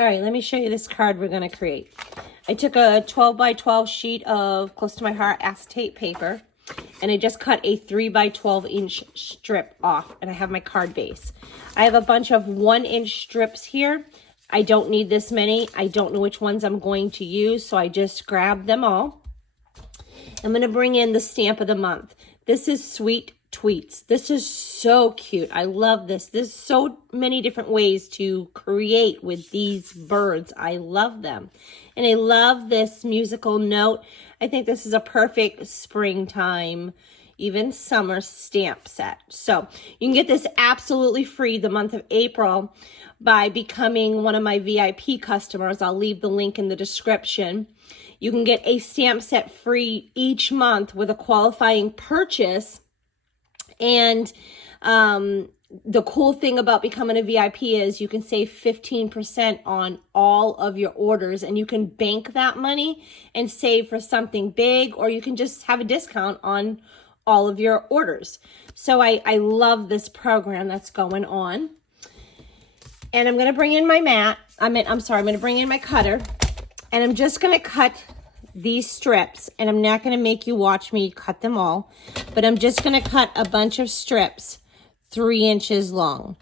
All right, let me show you this card we're going to create. I took a 12 by 12 sheet of close to my heart acetate paper, and I just cut a 3 by 12 inch strip off, and I have my card base. I have a bunch of 1 inch strips here. I don't need this many. I don't know which ones I'm going to use, so I just grabbed them all. I'm going to bring in the stamp of the month. This is Sweet Tweets. This is so cute. I love this. There's so many different ways to create with these birds. I love them. And I love this musical note. I think this is a perfect springtime, even summer stamp set. So you can get this absolutely free the month of April by becoming one of my VIP customers. I'll leave the link in the description. You can get a stamp set free each month with a qualifying purchase. And the cool thing about becoming a VIP is you can save 15% on all of your orders, and you can bank that money and save for something big, or you can just have a discount on all of your orders. So I love this program that's going on. And I'm going to bring in my mat. I'm going to bring in my cutter, and I'm just going to cut these strips, and I'm not going to make you watch me cut them all, but I'm just going to cut a bunch of strips 3 inches long.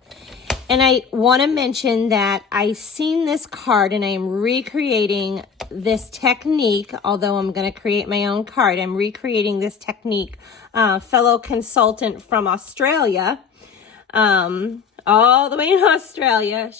And I want to mention that I seen this card, and I am recreating this technique. Although I'm going to create my own card, I'm recreating this technique. Fellow consultant from Australia, all the way in Australia,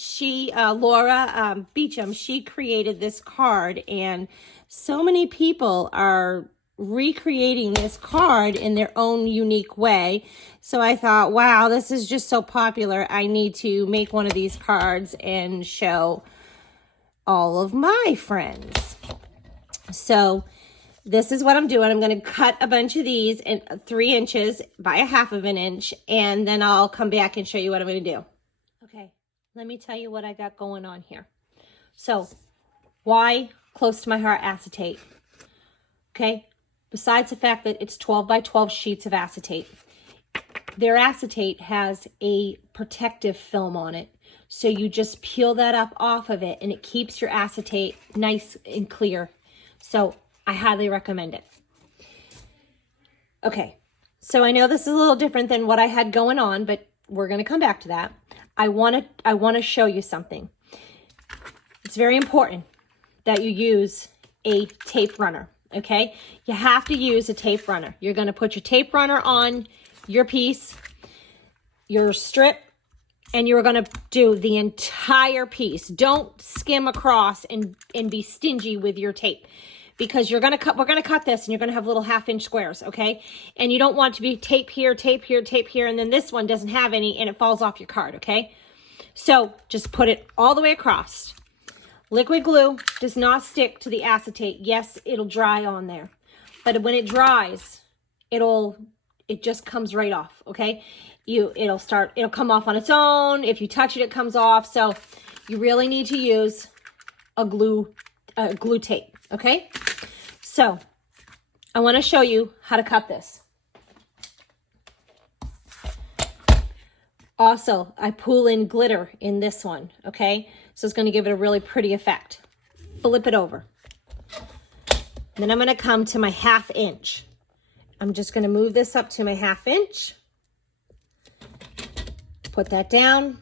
Laura Beecham, she created this card, and so many people are recreating this card in their own unique way. So I thought, wow, this is just so popular. I need to make one of these cards and show all of my friends. So this is what I'm doing. I'm going to cut a bunch of these in 3 inches by 1/2 of an inch, and then I'll come back and show you what I'm going to do. Okay, let me tell you what I got going on here. So why close to my heart acetate? Okay, besides the fact that it's 12 by 12 sheets of acetate, their acetate has a protective film on it. So you just peel that up off of it, and it keeps your acetate nice and clear. So I highly recommend it. Okay, so I know this is a little different than what I had going on, but we're going to come back to that. I want to show you something. It's very important that you use a tape runner, okay? You have to use a tape runner. You're going to put your tape runner on your piece, your strip, and you're going to do the entire piece. Don't skim across and be stingy with your tape, because we're going to cut this, and you're going to have little 1/2 inch squares, okay? And you don't want to be tape here, tape here, tape here, and then this one doesn't have any and it falls off your card, okay? So just put it all the way across. Liquid glue does not stick to the acetate. Yes, it'll dry on there, but when it dries, it just comes right off, okay? It'll come off on its own. If you touch it, it comes off. So you really need to use a glue tape, okay? So I want to show you how to cut this. Also, I pull in glitter in this one, okay? So it's going to give it a really pretty effect. Flip it over. Then I'm going to come to my 1/2 inch. I'm just going to move this up to my 1/2 inch. Put that down.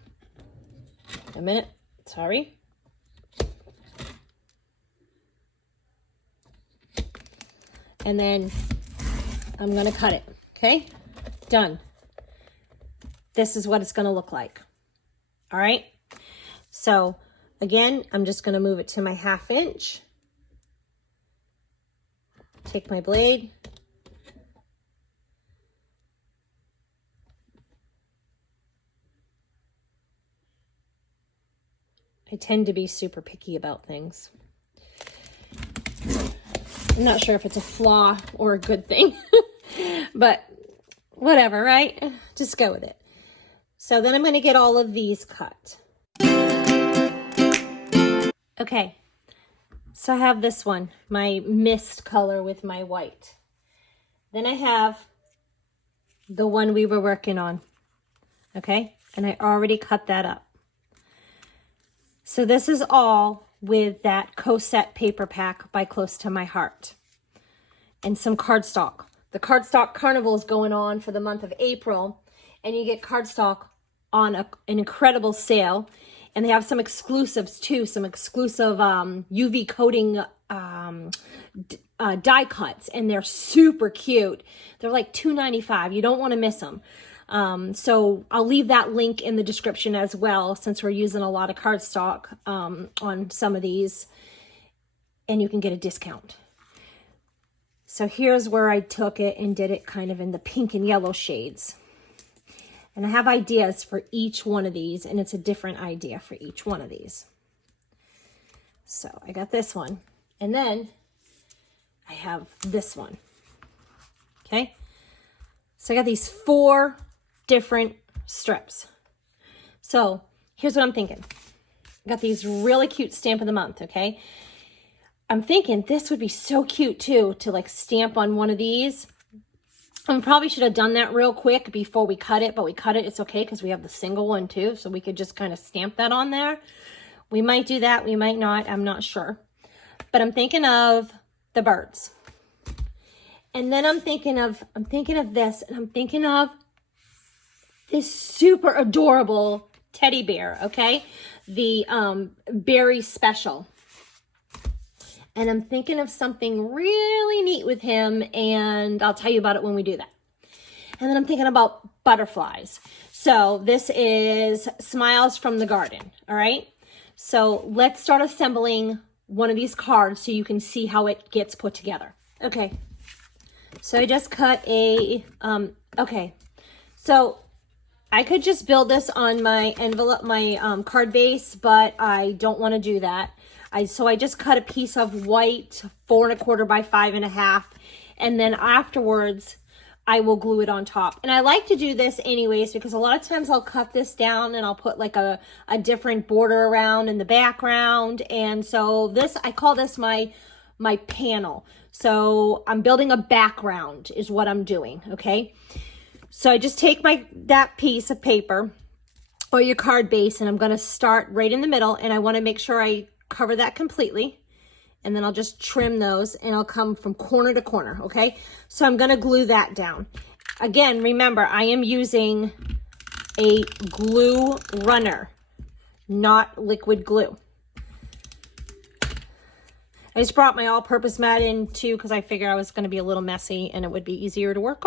A minute. Sorry. And then I'm going to cut it. Okay? Done. This is what it's going to look like. All right? So, again, I'm just going to move it to my 1/2 inch. Take my blade. I tend to be super picky about things. I'm not sure if it's a flaw or a good thing, but whatever, right? Just go with it. So then I'm going to get all of these cut. Okay, so I have this one, my mist color with my white. Then I have the one we were working on, okay? And I already cut that up. So this is all with that Co-Set paper pack by Close to My Heart and some cardstock. The cardstock carnival is going on for the month of April, and you get cardstock on an incredible sale. And they have some exclusives too, some exclusive UV coating die cuts, and they're super cute. They're like $2.95. You don't want to miss them. So I'll leave that link in the description as well, since we're using a lot of cardstock on some of these, and you can get a discount. So here's where I took it and did it kind of in the pink and yellow shades. And I have ideas for each one of these, and it's a different idea for each one of these. So I got this one, and then I have this one. Okay. So I got these 4 different strips. So here's what I'm thinking. I got these really cute stamp of the month. Okay. I'm thinking this would be so cute too, to like stamp on one of these. I probably should have done that real quick before we cut it, but we cut it. It's okay because we have the single one too, so we could just kind of stamp that on there. We might do that. We might not. I'm not sure. But I'm thinking of the birds. And then I'm thinking of this, and I'm thinking of this super adorable teddy bear, okay? The Berry Special. And I'm thinking of something really neat with him, and I'll tell you about it when we do that. And then I'm thinking about butterflies. So this is Smiles from the Garden, all right? So let's start assembling one of these cards so you can see how it gets put together. Okay, so I just cut a, okay. So I could just build this on my envelope, my card base, but I don't want to do that. So I just cut a piece of white 4 1/4 by 5 1/2, and then afterwards I will glue it on top. And I like to do this anyways because a lot of times I'll cut this down and I'll put like a different border around in the background. And so this, I call this my panel. So I'm building a background is what I'm doing, okay? So I just take that piece of paper or your card base, and I'm going to start right in the middle, and I want to make sure I cover that completely, and then I'll just trim those, and I'll come from corner to corner, okay? So I'm going to glue that down. Again, remember, I am using a glue runner, not liquid glue. I just brought my all-purpose mat in too because I figured I was going to be a little messy and it would be easier to work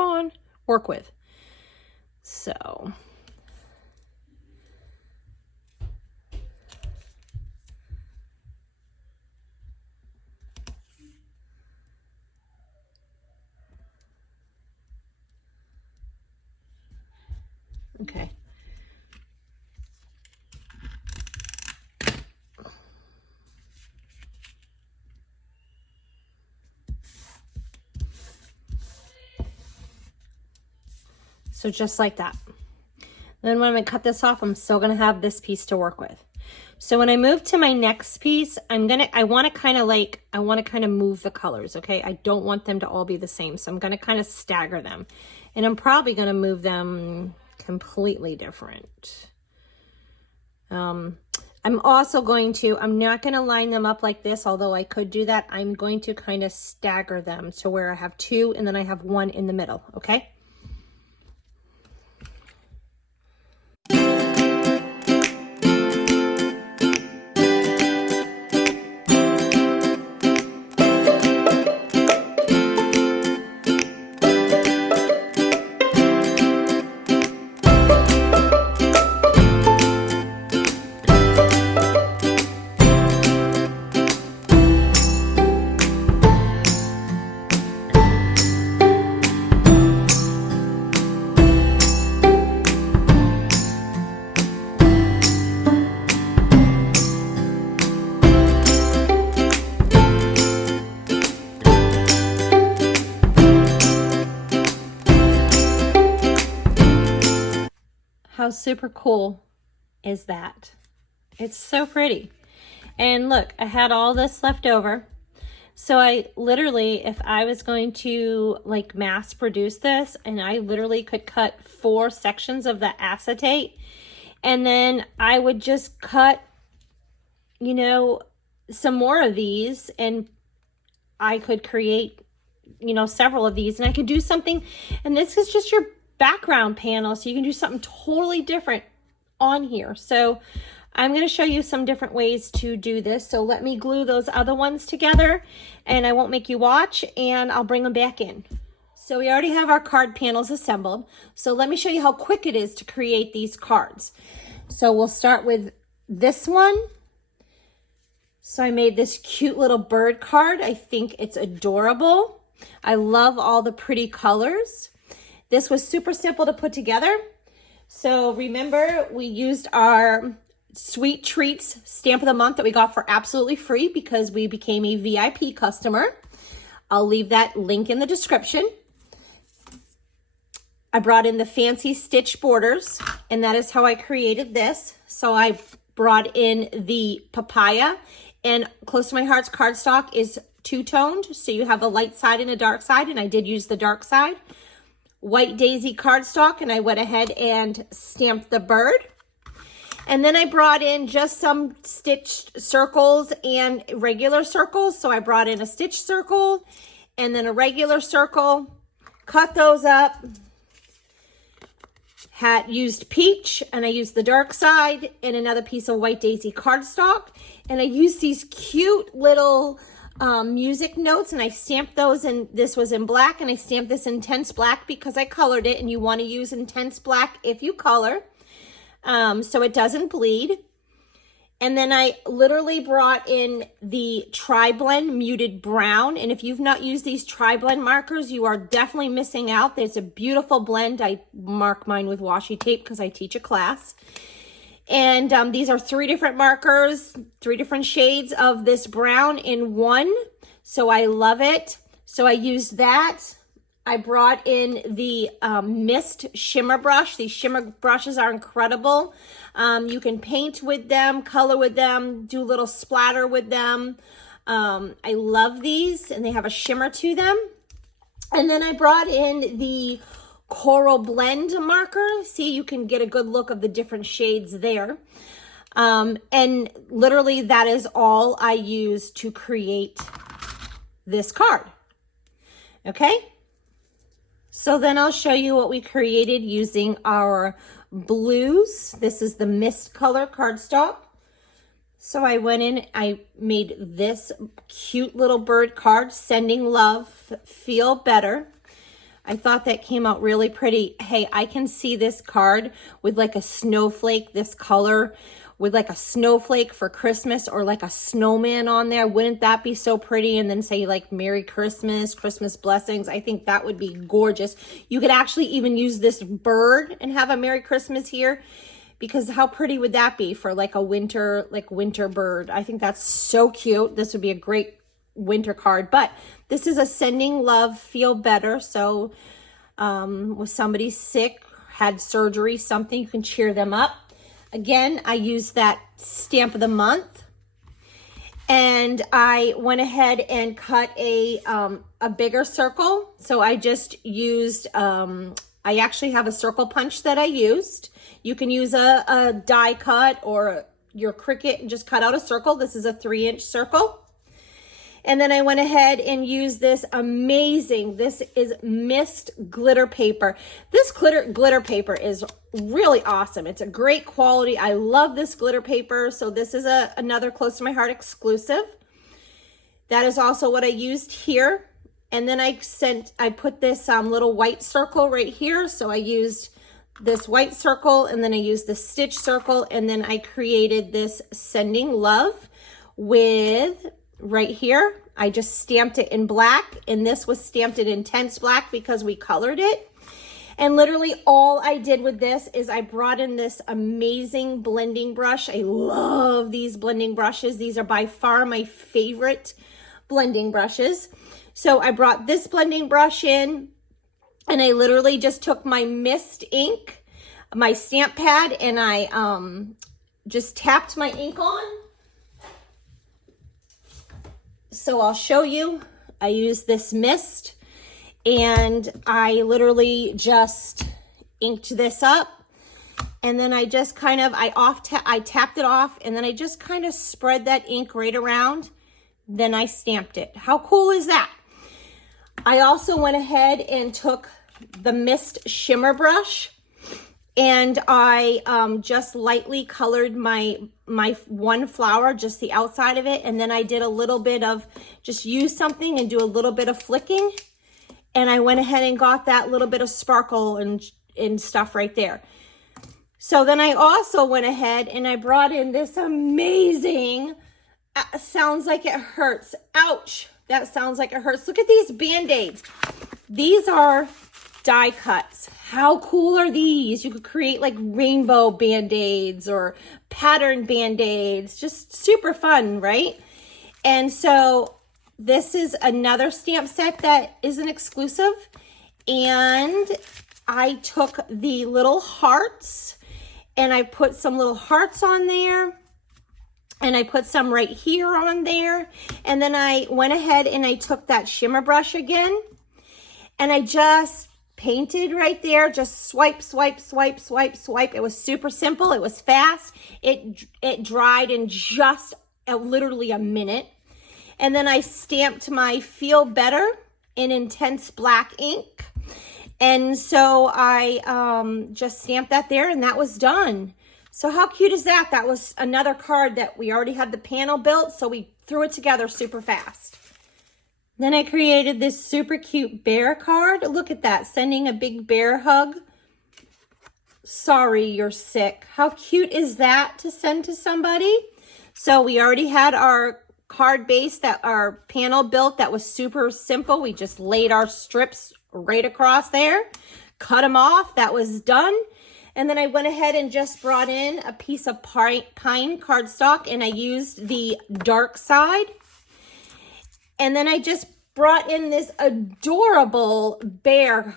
with. So okay. So just like that. Then when I cut this off, I'm still gonna have this piece to work with. So when I move to my next piece, I want to kind of move the colors, okay? I don't want them to all be the same. So I'm gonna kind of stagger them. And I'm probably gonna move them completely different. I'm also going to, I'm not going to line them up like this, although I could do that. I'm going to kind of stagger them to where I have 2 and then I have 1 in the middle, okay? How super cool is that? It's so pretty. And look, I had all this left over. So I literally, if I was going to like mass produce this, and I literally could cut 4 sections of the acetate, and then I would just cut you know, some more of these, and I could create, you know, several of these, and I could do something, and this is just your background panel, so you can do something totally different on here. So I'm going to show you some different ways to do this. So let me glue those other ones together, and I won't make you watch, and I'll bring them back in. So we already have our card panels assembled. So let me show you how quick it is to create these cards. So we'll start with this one. So I made this cute little bird card. I think it's adorable. I love all the pretty colors. This was super simple to put together. So remember, we used our Sweet Treats stamp of the month that we got for absolutely free because we became a VIP customer. I'll leave that link in the description. I brought in the fancy stitch borders, and that is how I created this. So I brought in the papaya, and Close to My Heart's cardstock is two-toned, so you have a light side and a dark side, and I did use the dark side. White daisy cardstock, and I went ahead and stamped the bird. And then I brought in just some stitched circles and regular circles. So I brought in a stitch circle and then a regular circle, cut those up, had used peach, and I used the dark side and another piece of white daisy cardstock. And I used these cute little music notes, and I stamped those, and this was in black, and I stamped this intense black because I colored it, and you want to use intense black if you color, so it doesn't bleed. And then I literally brought in the Tri-Blend Muted Brown. And if you've not used these Tri-Blend markers, you are definitely missing out. There's a beautiful blend. I mark mine with washi tape because I teach a class. And these are 3 different markers, 3 different shades of this brown in one. So I love it. So I used that. I brought in the Mist Shimmer Brush. These shimmer brushes are incredible. You can paint with them, color with them, do a little splatter with them. I love these, and they have a shimmer to them. And then I brought in the Coral Blend marker. See, you can get a good look of the different shades there. And literally that is all I use to create this card. Okay? So then I'll show you what we created using our blues. This is the mist color cardstock. So I went in, I made this cute little bird card, Sending Love, Feel Better. I thought that came out really pretty. Hey, I can see this card with like a snowflake, this color, with like a snowflake for Christmas, or like a snowman on there. Wouldn't that be so pretty? And then say like Merry Christmas, Christmas blessings. I think that would be gorgeous. You could actually even use this bird and have a Merry Christmas here, because how pretty would that be for like a winter, winter bird? I think that's so cute. This would be a great winter card. But this is a Sending Love, Feel Better. So with somebody sick, had surgery, something, you can cheer them up. Again, I used that stamp of the month, and I went ahead and cut a bigger circle. So I just used, I actually have a circle punch that I used. You can use a die cut or your Cricut and just cut out a circle. This is a 3-inch circle. And then I went ahead and used this amazing, this is Mist glitter paper. This glitter paper is really awesome. It's a great quality. I love this glitter paper. So this is another Close to My Heart exclusive. That is also what I used here. And then I put this little white circle right here. So I used this white circle, and then I used the stitch circle, and then I created this Sending Love with right here. I just stamped it in black, and this was stamped in intense black because we colored it. And literally all I did with this is I brought in this amazing blending brush. I love these blending brushes. These are by far my favorite blending brushes. So I brought this blending brush in, and I literally just took my Mist ink, my stamp pad, and I just tapped my ink on. So I'll show you. I use this Mist, and I literally just inked this up, And then I just kind of, I tapped it off, and then I just kind of spread that ink right around. Then I stamped it. How cool is that? I also went ahead and took the Mist Shimmer brush, and I just lightly colored my one flower, just the outside of it. And then I did a little bit of, just use something and do a little bit of flicking. And I went ahead and got that little bit of sparkle and stuff right there. So then I also went ahead and I brought in this amazing, sounds like it hurts. Ouch. That sounds like it hurts. Look at these Band-Aids. These are die cuts. How cool are these? You could create like rainbow Band-Aids or pattern Band-Aids. Just super fun, right? And so this is another stamp set that isn't exclusive. And I took the little hearts and I put some little hearts on there. And I put some right here on there. And then I went ahead and I took that shimmer brush again. And I just painted right there. Just swipe, swipe, swipe, swipe, swipe. It was super simple. It was fast. It dried in just literally a minute. And then I stamped my Feel Better in intense black ink. And so I just stamped that there, and that was done. So how cute is that? That was another card that we already had the panel built, so we threw it together super fast. Then I created this super cute bear card. Look at that, sending a big bear hug. Sorry you're sick. How cute is that to send to somebody? So we already had our card base, that our panel built, that was super simple. We just laid our strips right across there, cut them off. That was done. And then I went ahead and just brought in a piece of pine cardstock, and I used the dark side. And then I just brought in this adorable bear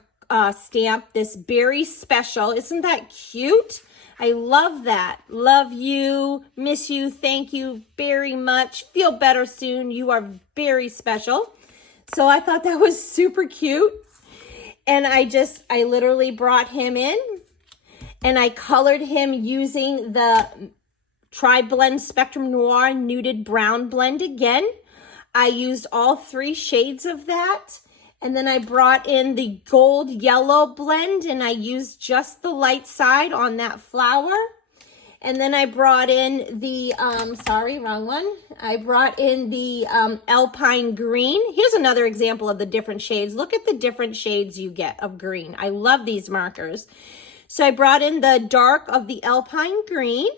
stamp, this Berry Special. Isn't that cute? I love that. Love you, miss you, thank you very much. Feel better soon. You are very special. So I thought that was super cute. And I literally brought him in. And I colored him using the Tri-Blend Spectrum Noir Nuded Brown blend again. I used all 3 shades of that. And then I brought in the Gold Yellow blend, and I used just the light side on that flower. And then I brought in the, sorry, wrong one. I brought in the Alpine Green. Here's another example of the different shades. Look at the different shades you get of green. I love these markers. So I brought in the dark of the Alpine Green,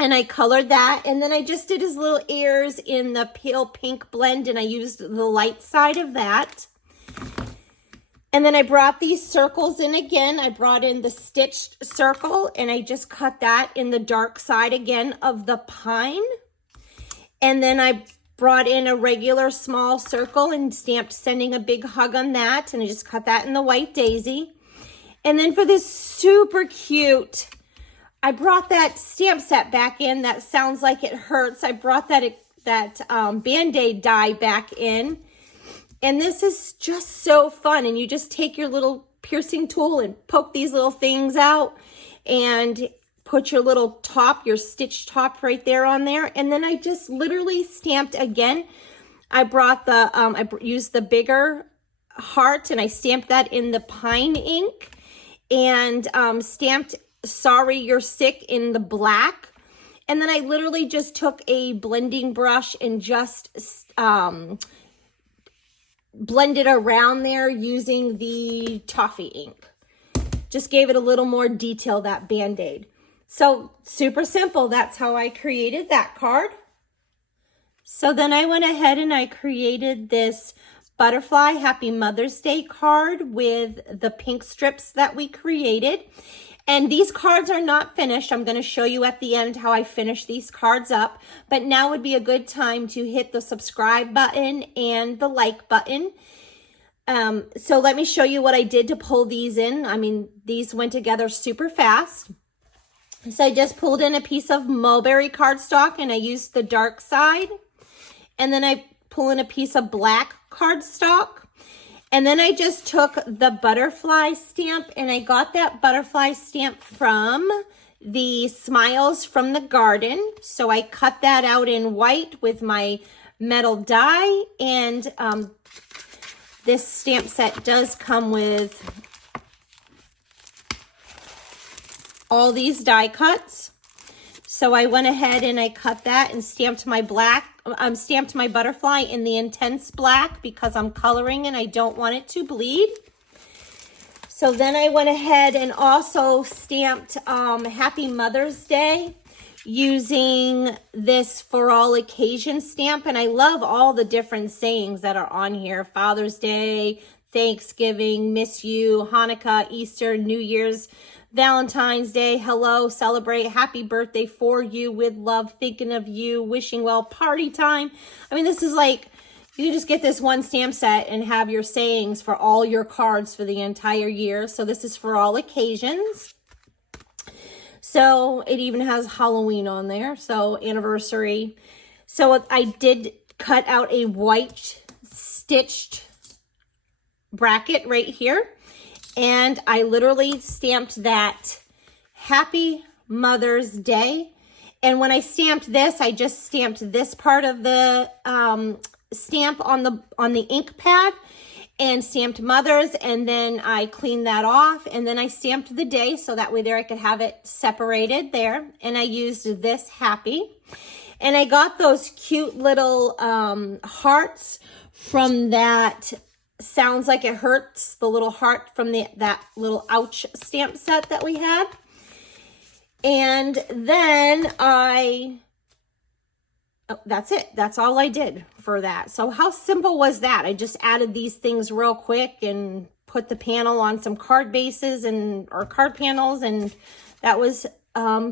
and I colored that. And then I just did his little ears in the pale pink blend, and I used the light side of that. And then I brought these circles in again. I brought in the stitched circle, and I just cut that in the dark side again of the pine. And then I brought in a regular small circle and stamped Sending a Big Hug on that. And I just cut that in the white daisy. And then for this super cute, I brought that stamp set back in. That sounds like it hurts. I brought that Band-Aid die back in. And this is just so fun. And you just take your little piercing tool and poke these little things out and put your little top, your stitch top right there on there. And then I just literally stamped again. I brought the, I used the bigger heart, and I stamped that in the pine ink. And stamped Sorry You're Sick in the black. And then I literally just took a blending brush and just blended around there using the toffee ink. Just gave it a little more detail, that Band-Aid. So super simple. That's how I created that card. So then I went ahead and I created this butterfly Happy Mother's Day card with the pink strips that we created. And these cards are not finished. I'm going to show you at the end how I finish these cards up. But now would be a good time to hit the subscribe button and the like button. So let me show you what I did to pull these in. I mean, these went together super fast. So I just pulled in a piece of mulberry cardstock, and I used the dark side. And then I pull in a piece of black cardstock, And then I just took the butterfly stamp, and I got that butterfly stamp from the Smiles from the Garden. So I cut that out in white with my metal die, and this stamp set does come with all these die cuts. So I went ahead and I cut that and stamped my stamped my butterfly in the intense black because I'm coloring and I don't want it to bleed. So then I went ahead and also stamped Happy Mother's Day using this For All Occasions stamp. And I love all the different sayings that are on here. Father's Day, Thanksgiving, Miss You, Hanukkah, Easter, New Year's, Valentine's Day, hello, celebrate, happy birthday for you, with love, thinking of you, wishing well, party time. I mean, this is like, you can just get this one stamp set and have your sayings for all your cards for the entire year. So this is For All Occasions. So it even has Halloween on there, so anniversary. So I did cut out a white stitched bracket right here. And I literally stamped that Happy Mother's Day. And when I stamped this, I just stamped this part of the stamp on the ink pad and stamped Mother's, and then I cleaned that off, and then I stamped the day so that way there I could have it separated there. And I used this Happy. And I got those cute little hearts from that Sounds Like It Hurts, the little heart from that little Ouch stamp set that we had. And then that's it. That's all I did for that. So how simple was that? I just added these things real quick and put the panel on some card bases or card panels, and that was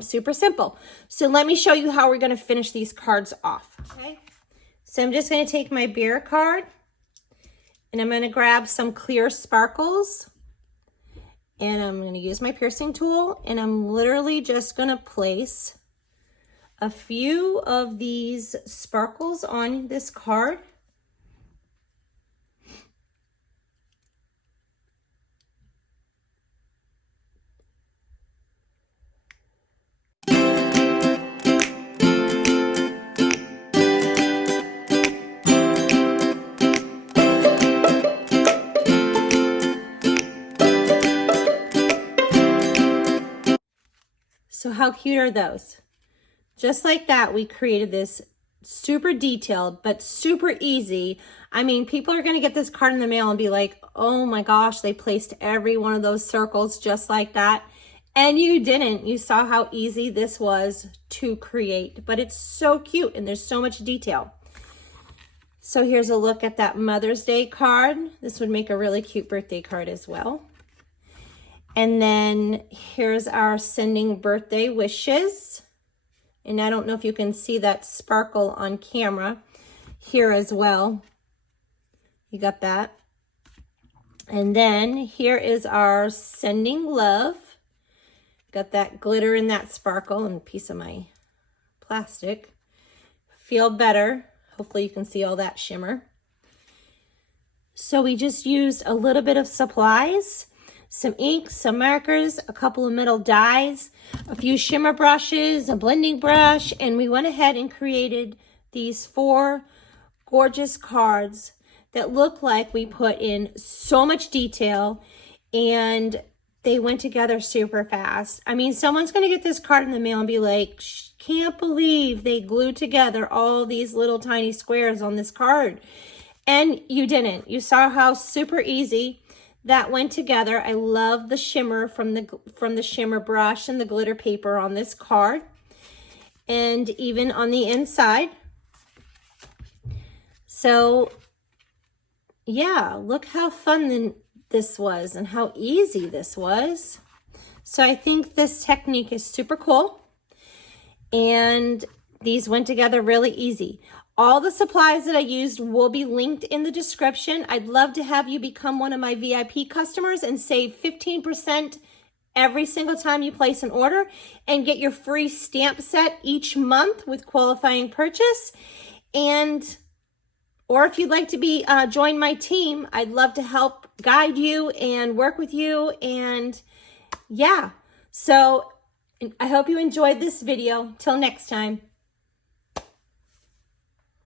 super simple. So let me show you how we're going to finish these cards off. Okay. So I'm just going to take my beer card, and I'm going to grab some clear sparkles, and I'm going to use my piercing tool, and I'm literally just going to place a few of these sparkles on this card. So how cute are those? Just like that, we created this super detailed, but super easy. I mean, people are going to get this card in the mail and be like, oh my gosh, they placed every one of those circles just like that. And you didn't. You saw how easy this was to create, but it's so cute and there's so much detail. So here's a look at that Mother's Day card. This would make a really cute birthday card as well. And then here's our sending birthday wishes. And I don't know if you can see that sparkle on camera here as well. You got that. And then here is our sending love. Got that glitter and that sparkle and a piece of my plastic. Feel better. Hopefully you can see all that shimmer. So we just used a little bit of supplies. Some ink, some markers, a couple of metal dies, a few shimmer brushes, a blending brush, and we went ahead and created these 4 gorgeous cards that look like we put in so much detail, and they went together super fast. I mean, someone's going to get this card in the mail and be like, can't believe they glued together all these little tiny squares on this card. And you didn't. You saw how super easy that went together. I love the shimmer from the shimmer brush and the glitter paper on this card, and even on the inside. So yeah, look how fun this was and how easy this was. So I think this technique is super cool, and these went together really easy. All the supplies that I used will be linked in the description. I'd love to have you become one of my VIP customers and save 15% every single time you place an order, and get your free stamp set each month with qualifying purchase. And Or if you'd like to be join my team, I'd love to help guide you and work with you. And yeah, so I hope you enjoyed this video. Till next time.